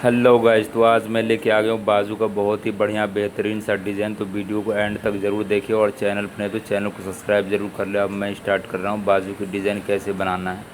Hello guys, तो आज मैं लेके आ गया हूँ बाजू का बहुत ही बढ़िया बेहतरीन सा डिज़ाइन। तो वीडियो को एंड तक ज़रूर देखिए और चैनल पर नहीं तो चैनल को सब्सक्राइब जरूर कर ले। अब मैं स्टार्ट कर रहा हूँ बाजू की डिज़ाइन कैसे बनाना है।